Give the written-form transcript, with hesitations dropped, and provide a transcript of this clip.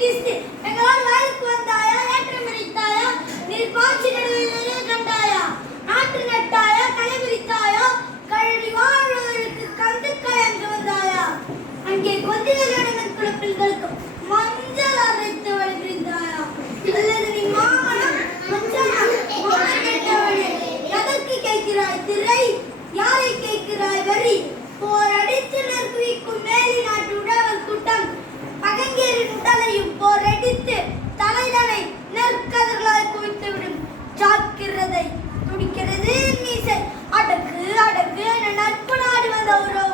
கிஸ்து எங்களால் வயலுக்கு வந்தாயா ஏற்றம் பிரித்தாயா நீர் பாய்ச்சி நடுவிலே கண்டாயா நாட்டு நட்டாயா களை பிரித்தாயா கழனி வாழ்வதற்கு கந்துக்கள் என்று வந்தாயா அங்கே கொஞ்சம் குழப்பில்களுக்கும் மஞ்சள் அரைத்து வழிபிரிந்தாயா அல்லது நீ மாமனம் மஞ்சள் கேட்டவளே எதற்கு கேட்கிறாய் திரை யாரை கேட்கிறாய் வரி போர் அடித்து நெருக்குவிக்கும் மேலி நாட்டு உழவர் கூட்டம் பகைஞரின் உடலையும் போர் அடித்து தலைதனை நெற்கதிர்களாய் குவித்துவிடும் ஜாக்கிரதை துடிக்கிறது மீசை அடக்கு அடக்கு என நட்பு நாடு வந்த உறவு